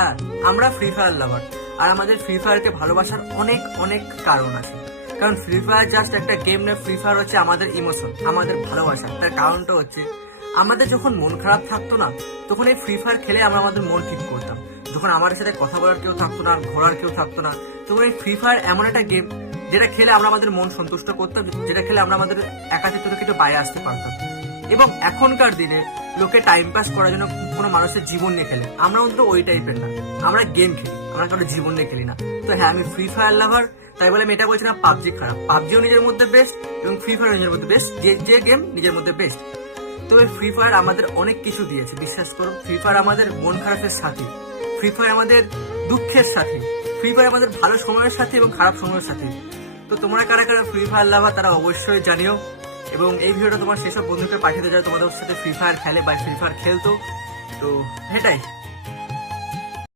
হ্যাঁ, আমরা free fire লাভার, আর আমাদের ফ্রি ফায়ারকে ভালোবাসার অনেক অনেক কারণ আছে। কারণ ফ্রি ফায়ার জাস্ট একটা গেম নয়, ফ্রি ফায়ার হচ্ছে আমাদের ইমোশন, আমাদের ভালোবাসা। তার কারণটা হচ্ছে আমাদের যখন মন খারাপ থাকতো না, তখন এই ফ্রি ফায়ার খেলে আমরা আমাদের মন ঠিক করতাম। যখন আমার সাথে কথা বলার কেউ থাকতো না, ঘোরার কেউ থাকতো না, তখন এই ফ্রি ফায়ার এমন একটা গেম যেটা খেলে আমরা আমাদের মন সন্তুষ্ট করতাম, যেটা খেলে আমরা আমাদের একাকিত্ব থেকে একটু বাইরে আসতে পারতাম। এবং এখনকার দিনে লোকে টাইম পাস করার জন্য কোনো মানুষের জীবন নিয়ে খেলে, আমরা অন্তত ওই টাইপের না, আমরা গেম খেলি, আমরা কারো জীবন নিয়ে খেলি না। তো হ্যাঁ, আমি ফ্রি ফায়ার লাভার, তাই বলে আমি এটা বলছি না পাবজি খারাপ। পাবজিও নিজের মধ্যে বেস্ট এবং ফ্রি ফায়ার নিজের মধ্যে বেস্ট, যে গেম নিজের মধ্যে বেস্ট। তবে ফ্রি ফায়ার আমাদের অনেক কিছু দিয়েছে, বিশ্বাস করো। ফ্রি ফায়ার আমাদের মন খারাপের সাথী, ফ্রি ফায়ার আমাদের দুঃখের সাথী, ফ্রি ফায়ার আমাদের ভালো সময়ের সাথে এবং খারাপ সময়ের সাথে। তো তোমরা কারা কারা ফ্রি ফায়ার লাভার তারা অবশ্যই জানিও, এবং এই ভিডিওটা তোমার সেসব বন্ধুকে পাঠিয়ে দেওয়া, তোমাদের সাথে ফ্রি ফায়ার খেলে বা ফ্রি ফায়ার খেলতো। তো এটাই।